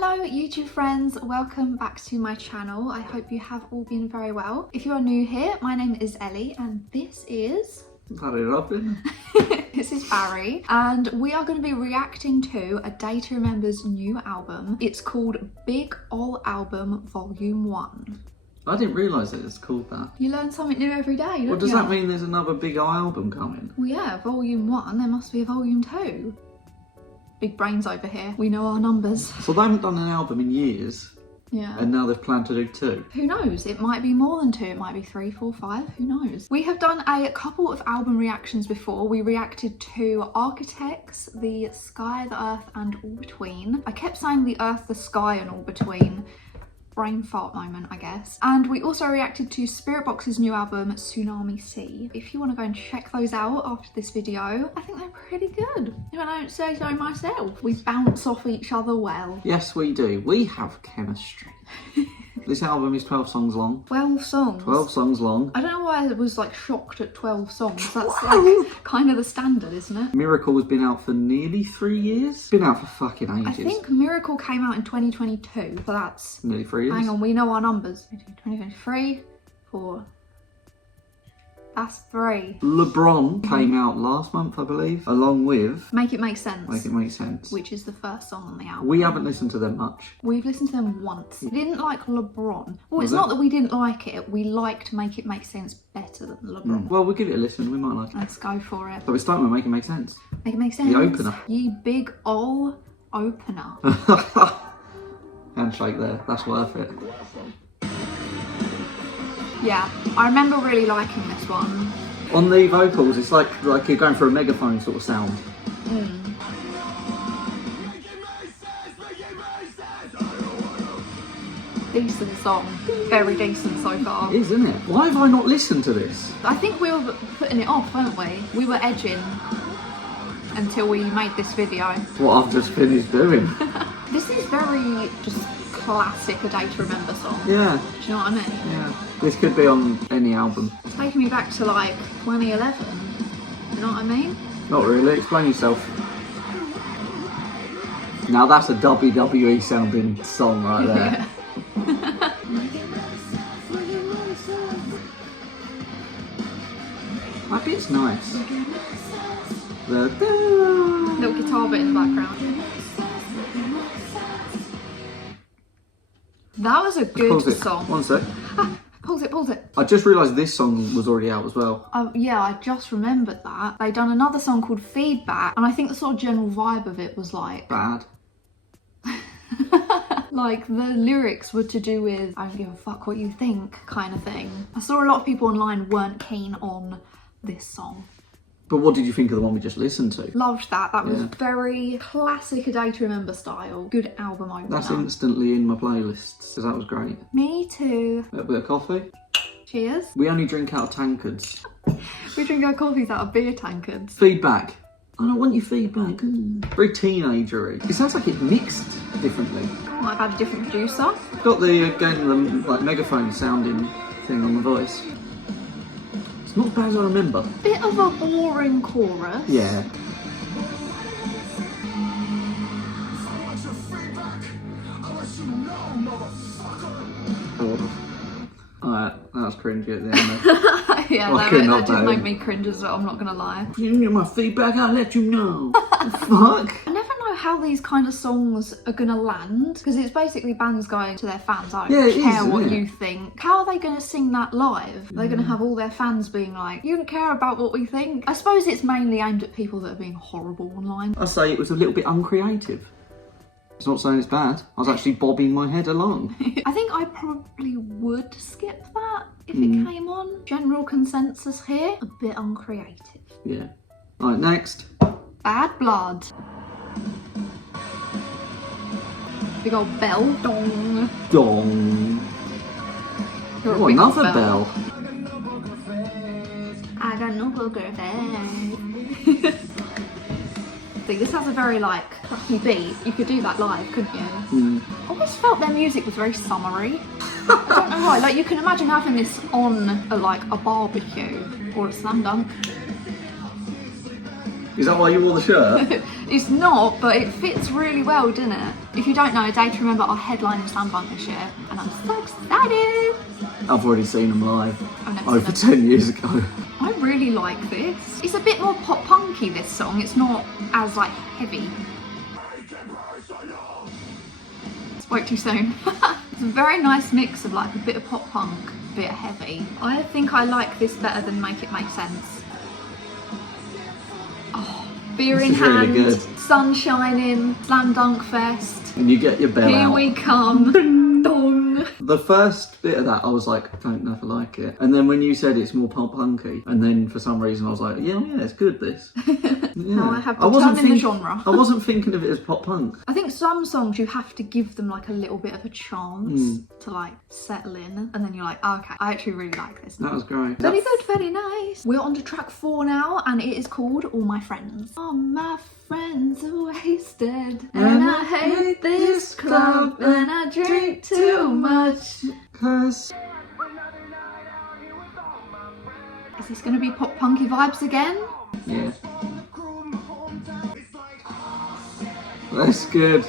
Hello YouTube friends, welcome back to my channel. I hope you have all been very well. If you are new here, my name is Ellie and this is... Barry Robin. This is Barry and we are going to be reacting to A Day to Remember's new album. It's called Big Ol' Album Volume 1. I didn't realise it was called that. You learn something new every day, don't you? Well, does that mean there's another Big Ol' album coming? Well yeah, Volume 1, there must be a Volume 2. Big brains over here, we know our numbers. So they haven't done an album in years. Yeah. And now they've planned to do 2. Who knows? It might be more than 2, it might be 3, 4, 5, who knows? We have done a couple of album reactions before. We reacted to Architects, The Sky, The Earth and All Between. I kept saying The Earth, The Sky and All Between. Brain fart moment, I guess. And we also reacted to Spirit Box's new album, Tsunami Sea. If you want to go and check those out after this video, I think they're pretty good. If I don't say so myself. We bounce off each other well. Yes, we do. We have chemistry. This album is 12 songs long. 12 songs? 12 songs long. I don't know why I was like shocked at 12 songs. That's like kind of the standard, isn't it? Miracle has been out for nearly 3 years. It's been out for fucking ages. I think Miracle came out in 2022, so that's... Nearly 3 years. Hang on, we know our numbers. 2023, 4... That's 3. LeBron came out last month, I believe, along with... Make It Make Sense. Make It Make Sense. Which is the first song on the album. We haven't listened to them much. We've listened to them once. We didn't like LeBron. Well, it's Was not that we didn't like it. We liked Make It Make Sense better than LeBron. Well, we'll give it a listen. We might like it. Let's go for it. So we're starting with Make It Make Sense. Make It Make Sense. The opener. Ye big ol' opener. Handshake there. That's worth it. Yeah, I remember really liking this one. On the vocals, it's like you're going for a megaphone sort of sound. Decent song. Very decent so far. It is, isn't it? Why have I not listened to this? I think we were putting it off, weren't we? We were edging until we made this video. What I've just finished doing. This is very just classic A Day to Remember song. Yeah. Do you know what I mean? Yeah. This could be on any album. It's taking me back to like 2011. You know what I mean? Not really. Explain yourself. Now that's a WWE sounding song right there. Yeah. That bit's nice. The Little guitar bit in the background. That was a good song. One sec. Pause it. I just realised this song was already out as well. Yeah, I just remembered that. They done another song called Feedback, and I think the sort of general vibe of it was like... Bad. Like the lyrics were to do with I don't give a fuck what you think kind of thing. I saw a lot of people online weren't keen on this song. But what did you think of the one we just listened to? Loved that. That was very classic A Day to Remember style. Good album opener. That's instantly in my playlist, because that was great. Me too. A bit of coffee. Cheers. We only drink out of tankards. We drink our coffees out of beer tankards. Feedback. I don't want your feedback. Very teenagery. It sounds like it's mixed differently. Might have had a different producer. Got the, again, the like megaphone sounding thing on the voice. It's not as bad as I remember. Bit of a boring chorus. Yeah. Alright, that was cringy at the end there. Yeah, that did make me cringe as well, I'm not gonna lie. If you need my feedback, I'll let you know. Fuck. I never know how these kind of songs are gonna land, because it's basically bands going to their fans, I don't care what you think. How are they gonna sing that live? They're gonna have all their fans being like, you don't care about what we think? I suppose it's mainly aimed at people that are being horrible online. I say it was a little bit uncreative. It's not saying it's bad. I was actually bobbing my head along. I think I probably would skip that if it came on. General consensus here, a bit uncreative. Yeah. Alright, next. Bad Blood. Big old bell. Dong. Dong. You're Oh, another bell. I got no poker face. See, this has a very like crappy beat. You could do that live, couldn't you? I always felt their music was very summery. I don't know why. Like you can imagine having this on a barbecue or a slam dunk. Is that why you wore the shirt? It's not, but it fits really well, doesn't it? If you don't know, a day to remember our headline in Slam Dunk this year, and I'm so excited. I've already seen them live I've never over seen 10 years ago. I really like this. It's a bit more pop punky, this song. It's not as like heavy. Spoke too soon. It's a very nice mix of like a bit of pop punk, a bit heavy. I think I like this better than Make It Make Sense. Oh, beer in hand, really good. sun shining, Slam Dunk Fest. And you get your bell Here out. we come. Dong. The first bit of that, I was like, I don't know if I like it. And then when you said it's more pop punky, and then for some reason I was like, yeah, it's good, this. Yeah. No, I have to determine the genre. I wasn't thinking of it as pop punk. I think some songs you have to give them like a little bit of a chance to like settle in, and then you're like, oh, okay, I actually really like this. That was great. Very good, very nice. We're on to track 4 now, and it is called All My Friends. All my friends are wasted, and I hate this club, and I drink too much. Cause Is this going to be pop punky vibes again? yeah. That's good.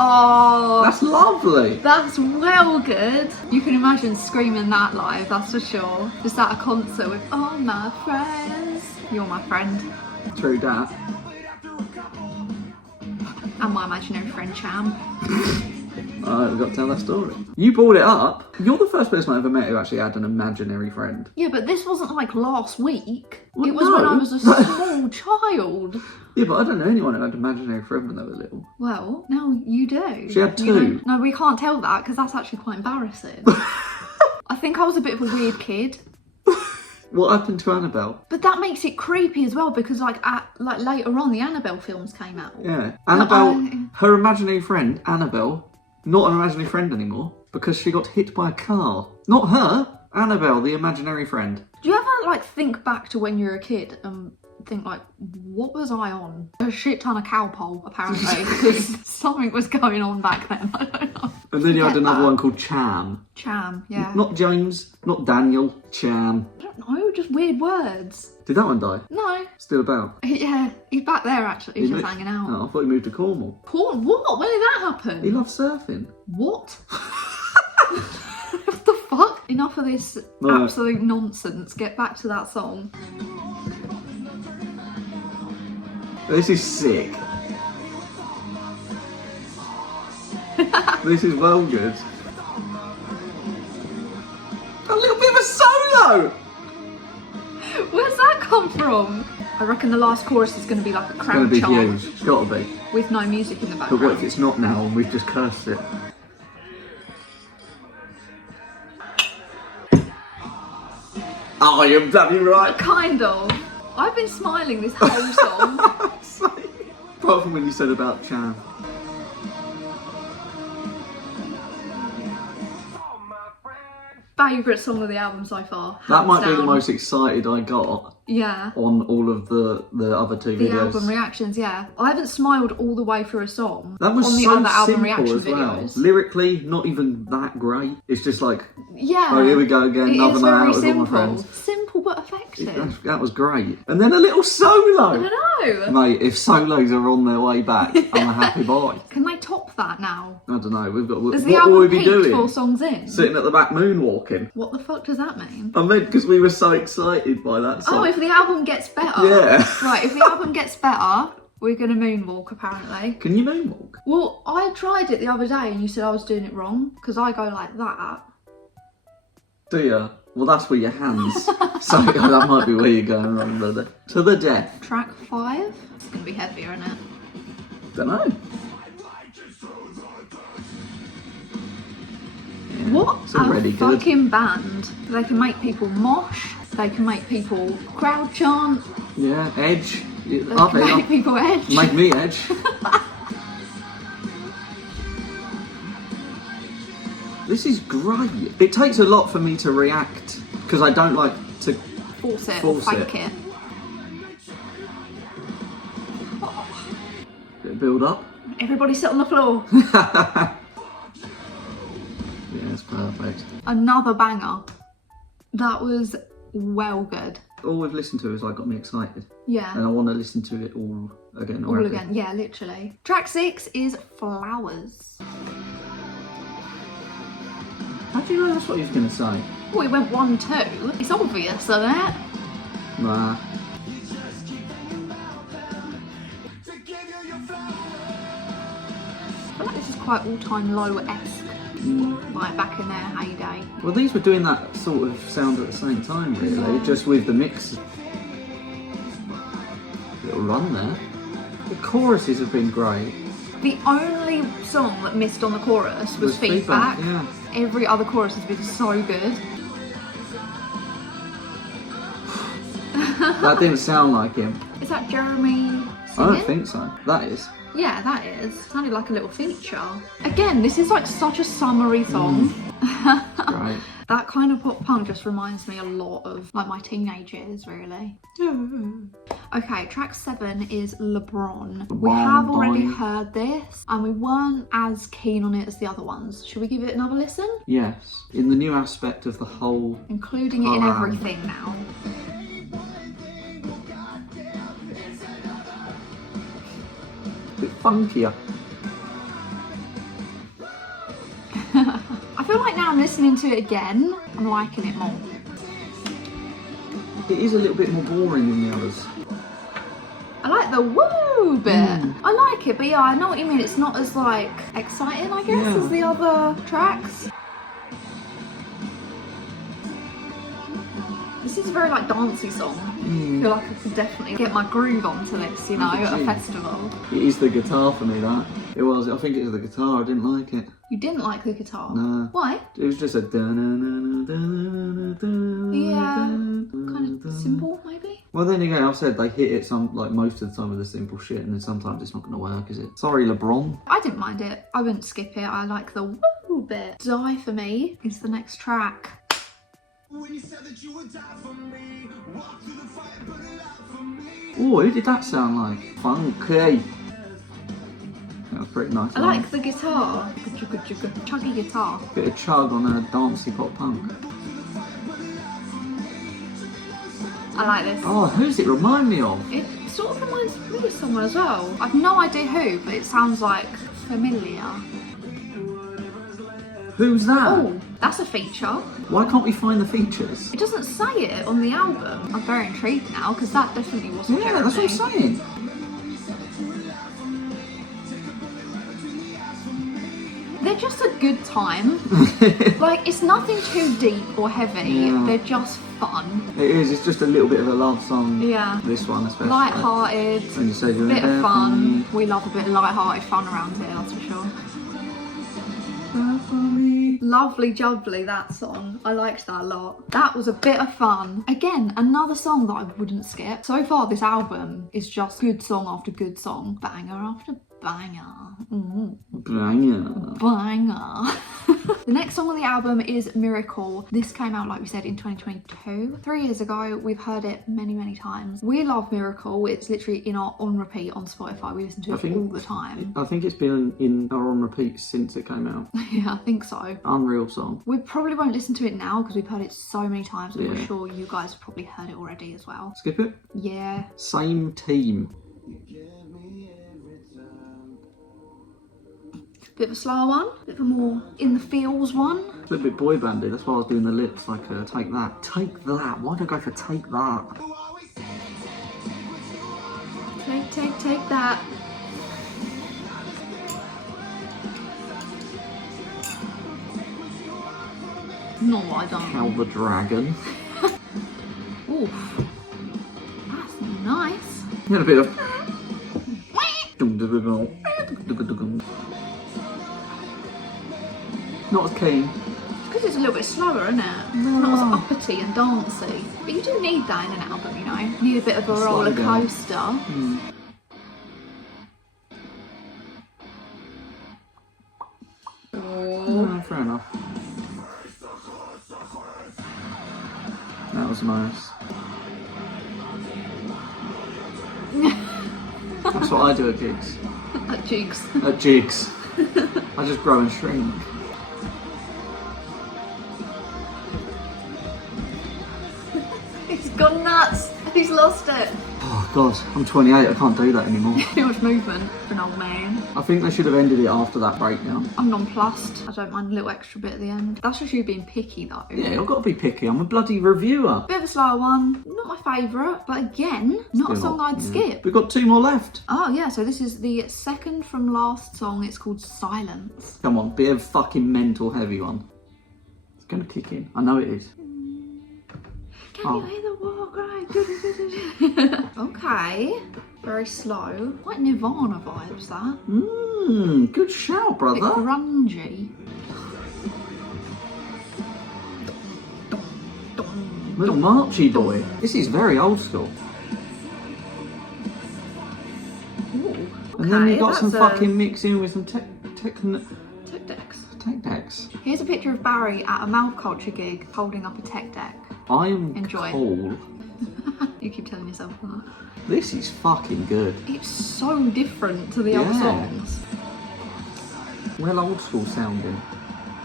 Oh, That's lovely. that's well good. You can imagine screaming that live, that's for sure. Just at a concert with all my friends. You're my friend. True that. And my imaginary friend Cham. Alright, we've got to tell that story. You brought it up. You're the first person I ever met who actually had an imaginary friend. Yeah, but this wasn't like last week. Well, it was when I was a small child. Yeah, but I don't know anyone who had an imaginary friend when they were little. Well, now you do. She had You 2. don't- No, we can't tell that because that's actually quite embarrassing. I think I was a bit of a weird kid. What happened to Annabelle? But that makes it creepy as well because like later on the Annabelle films came out. Yeah. Annabelle, I- her imaginary friend, Annabelle, not an imaginary friend anymore because she got hit by a car. Not her, Annabelle, the imaginary friend. Do you ever like think back to when you were a kid and think like, what was I on? A shit ton of cowpole apparently because something was going on back then. I don't know. And then you had Forget another that. one called Cham. Cham, yeah. Not James, not Daniel, Cham. I don't know, just weird words. Did that one die? No. Still about? Yeah, he's back there actually. He's He just mo- hanging out. Oh, I thought he moved to Cornwall. Porn? What? When did that happen? He loves surfing. What? What the fuck? Enough of this No. absolute nonsense. Get back to that song. This is sick. This is well good. A little bit of a solo! Where's that come from? I reckon the last chorus is going to be like a It's going crowd to be chant huge. It's got to be. with no music in the But what if background. it's not now and we've just cursed it? Oh, you're bloody right. Kind of. I've been smiling this whole song. Apart from when you said about Cham. Favourite song of the album so far. That hands might be the down. most excited I got Yeah. on all of the other 2 The videos. album reactions, yeah. I haven't smiled all the way through a song That was on the so other album simple reaction as well. videos. Lyrically, not even that great. It's just like, Yeah. oh, here we go again, It another is night very out with all my simple. friends. Simple but effective. That was great. And then a little solo. I know. Mate, if solos are on their way back, I'm a happy boy. Can they top that now? I don't know. We've got. Has What the will album we be peaked doing? 4 songs in? Sitting at the back moonwalking. What the fuck does that mean? I meant because we were so excited by that song. Oh, if the album gets better. Yeah. Right, if the album gets better, we're going to moonwalk apparently. Can you moonwalk? Well, I tried it the other day and you said I was doing it wrong because I go like that. Do you? Well, that's with your hands. So that might be where you're going wrong, brother. To the death. Track 5? It's going to be heavier, isn't it? Don't know. What It's a already good. fucking band. They can make people mosh, they can make people crowd chant, Yeah, edge. they Up can make here. people edge. Make me edge. This is great. It takes a lot for me to react because I don't like to. Force it, Force fake it. it. Bit of build up. Everybody sit on the floor. Yeah, it's perfect. Another banger. That was well good. All we've listened to has like got me excited, Yeah. and I want to listen to it all again All already. again, yeah, literally. Track 6 is Flowers. How do you know that's what he was going to say? Oh, it went 1-2. It's obvious, isn't it? Nah. I feel like this is quite all-time low-esque, like back in their heyday. Well, these were doing that sort of sound at the same time, really, just with the mix. Little run there. The choruses have been great. The only song that missed on the chorus was Feedback. Yeah. Every other chorus has been so good. That didn't sound like him. Is that Jeremy singing? I don't think so. That is. Yeah, that is. Sounded like a little feature. Again, this is like such a summery song. Right. That kind of pop punk just reminds me a lot of like my teenage years, really. Okay, track 7 is LeBron. We have already heard this and we weren't as keen on it as the other ones. Should we give it another listen? Yes. In the new aspect of the whole... Including it in everything now. A bit funkier. I feel like now I'm listening to it again, I'm liking it more. It is a little bit more boring than the others. I like the woo bit. I like it, but yeah, I know what you mean. It's not as like exciting, I guess, as the other tracks. This is a very like dancey song. I feel like I could definitely get my groove onto this, you know, at a festival. It is the guitar for me, that. It was. I think it was the guitar. I didn't like it. You didn't like the guitar? No. Why? It was just a... Yeah, kind of simple, maybe? Well, then again, I've said they hit it some, like most of the time with the simple shit, and then sometimes it's not going to work, is it? Sorry, LeBron. I didn't mind it. I wouldn't skip it. I like the woo bit. Die For Me is the next track. When you said that you would die for me, walk through the fire, burn alive for me. Oh, who did that sound like? Funky. That was pretty nice. I like the guitar. Chuggy guitar. Bit of chug on a dancey pop punk. I like this. Oh, who's it remind me of? It sort of reminds me of someone as well. I've no idea who, but it sounds like familiar. Who's that? Oh, that's a feature. Why can't we find the features? It doesn't say it on the album. I'm very intrigued now because that definitely wasn't Yeah, that's what I'm saying. They're just a good time. Like, it's nothing too deep or heavy. Yeah. They're just fun. It is, it's just a little bit of a love song. Yeah. This one especially. Light-hearted. When you said you were Bit there of for fun. me. We love a bit of light-hearted fun around here, that's for sure. Lovely jubbly, that song. I liked that a lot. That was a bit of fun. Again, another song that I wouldn't skip. So far, this album is just good song after good song. Banger after banger. Banger. Banger. The next song on the album is Miracle. This came out, like we said, in 2022. 3 years ago. We've heard it many, many times. We love Miracle. It's literally in our on repeat on Spotify. We listen to it all the time. I think it's been in our on repeat since it came out. Yeah, I think so. Unreal song. We probably won't listen to it now because we've heard it so many times, and we're Yeah. sure you guys have probably heard it already as well. Skip it. Yeah. Same team. Bit of a slower one, bit of a more in the feels one. It's a little bit boy bandy, that's why I was doing the lips like take that. Take that. Why don't I go for take that? Take that. No, I don't. How the dragon. Oof. That's nice. You had a bit of not as keen. Because it's a little bit slower, isn't it? Not as uppity and dancey. But you do need that in an album, you know? You need a bit of a roller coaster. Oh, fair enough. That was nice. That's what I do at gigs. At jigs. At jigs. I just grow and shrink. He's gone nuts. He's lost it. Oh, God, I'm 28, I can't do that anymore. Too much movement for an old man. I think they should have ended it after that breakdown. I'm nonplussed. I don't mind a little extra bit at the end. That's just you being picky though. Yeah, I've got to be picky. I'm a bloody reviewer. Bit of a slower one. Not my favourite, but again, not a song I'd skip. We've got 2 more left. Oh yeah, so this is the second from last song. It's called Silence. Come on, be a fucking mental heavy one. It's going to kick in. I know it is. Can you hear the war cry? Okay. Very slow. Like Nirvana vibes, that. Good shout, Bit brother. grungy. Little marchy boy. This is very old school. Ooh, okay, And then you've got some that's fucking mixing with some tech decks. Here's a picture of Barry at a mouth culture gig holding up a tech deck. I'm Enjoy. cool. You keep telling yourself that. This is fucking good. It's so different to the other Yeah. songs. Well, old school sounding.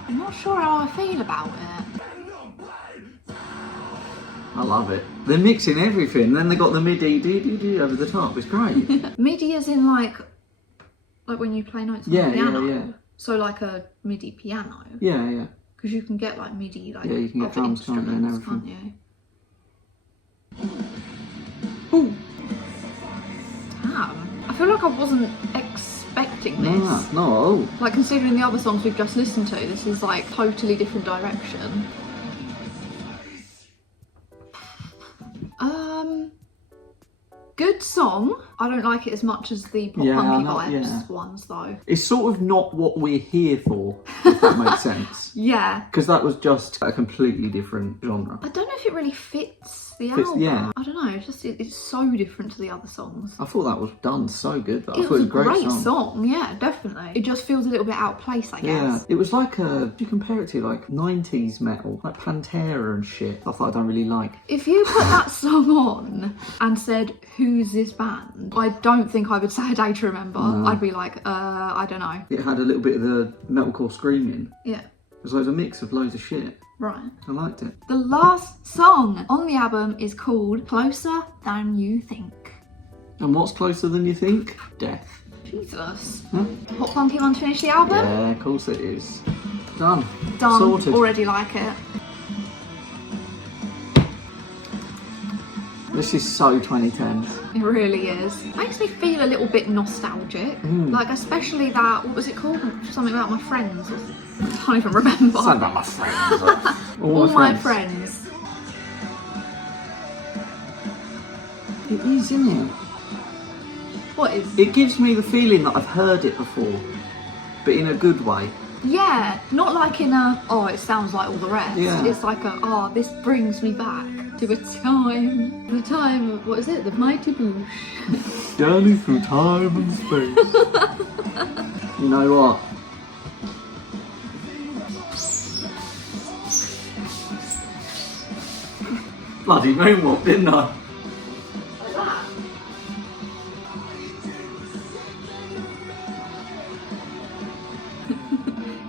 I'm not sure how I feel about it. I love it. They're mixing everything. Then they got the MIDI dee over the top. It's great. MIDI is in like when you play notes on Yeah, the piano. yeah. So like a MIDI piano. Yeah. Because you can get like MIDI like Yeah, you can get other drums, can't you, and instruments, can't you? Ooh. Damn. I feel like I wasn't expecting this. No. Like considering the other songs we've just listened to, this is like totally different direction. Good song. I don't like it as much as the pop punky vibes ones though. It's sort of not what we're here for, if that makes sense. Yeah. Because that was just a completely different genre. I don't know if it really fits the album. Yeah. I don't know. It's just it's so different to the other songs. I thought that was done so good though. I It thought was it a was a great song. song. Yeah, definitely. It just feels a little bit out of place, I guess. Yeah, it was like do you compare it to like 90s metal, like Pantera and shit, stuff that I don't really like. If you put that song on and said, "Who's this band?" I don't think I would say A Day to Remember. No. I'd be like, I don't know. It had a little bit of the metalcore screaming. Yeah, It was like a mix of loads of shit. right. I liked it. The last song on the album is called Closer Than You Think. And what's closer than you think? Death. Jesus. Huh? Hot Punky one to finish the album? Yeah, of course it is. Done. Done. Sorted. Already like it. This is so 2010s. It really is. Makes me feel a little bit nostalgic. Like especially that, what was it called? Something about my friends. I can't even remember. Something about my friends. All my friends. It is, isn't it? What is? It gives me the feeling that I've heard it before, but in a good way. Yeah, not like in a, oh, it sounds like all the rest. Yeah. It's like a, oh, this brings me back to a time. The time, what is it? The Mighty Boosh. Journey through time and space. You know what? Bloody moonwalk, didn't I?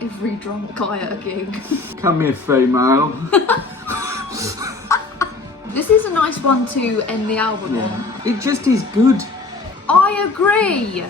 Every drunk guy at a gig. Come here, female. This is a nice one to end the album on. It just is good. I agree.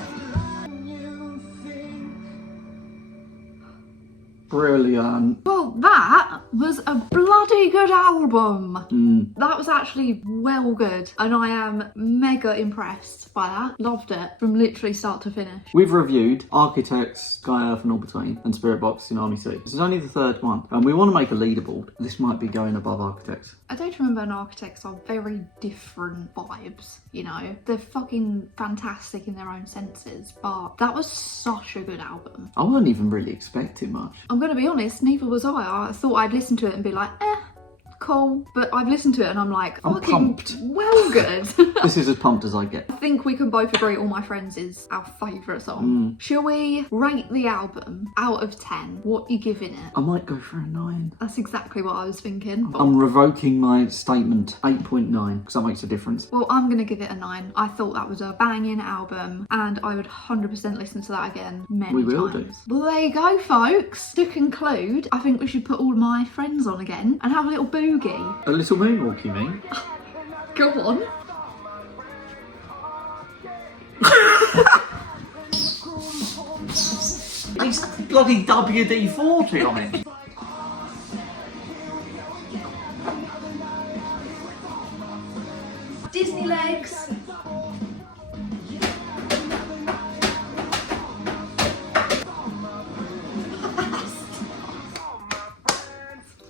Brilliant. Well, that was a bloody good album. That was actually well good, and I am mega impressed by that. Loved it from literally start to finish. We've reviewed Architects, Sky, Earth and All Between and Spirit Box in Army Sea. This is only the third one, and we want to make a leaderboard. This might be going above Architects. I don't remember and Architects are very different vibes, you know? They're fucking fantastic in their own senses, but that was such a good album. I wasn't even really expecting much. I'm gonna be honest, neither was I. I thought I'd listen to it and be like, cool. But I've listened to it and I'm like, I'm fucking pumped. well good. This is as pumped as I get. I think we can both agree All My Friends is our favourite song. Shall we rate the album out of 10? What you giving it? I might go for a 9. That's exactly what I was thinking. I'm revoking my statement. 8.9, because that makes a difference. Well, I'm going to give it a 9. I thought that was a banging album and I would 100% listen to that again many We will times. Well, there you go, folks. To conclude, I think we should put All My Friends on again and have a little boogie. A little moonwalk, you mean? Go on. It's bloody WD-40 on it. Disney legs.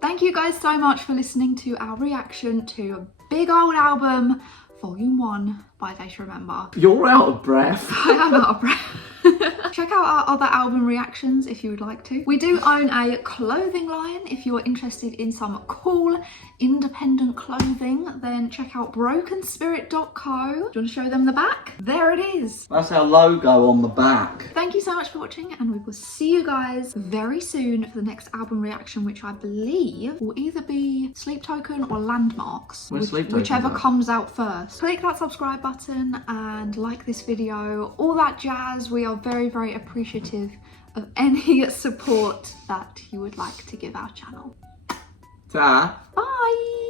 Thank you guys so much for listening to our reaction to Big Old Album Volume 1 by Face Remember. You're out of breath. I am out of breath. Check out our other album reactions if you would like to. We do own a clothing line. If you are interested in some cool independent clothing, then check out brokenspirit.co. Do you want to show them the back? There it is. That's our logo on the back. Thank you so much for watching, and we will see you guys very soon for the next album reaction, which I believe will either be Sleep Token or Landmarks, Where's Sleep Token whichever at? comes out first. Click that subscribe button and like this video, all that jazz. We are very, very appreciative of any support that you would like to give our channel. Ta. Bye!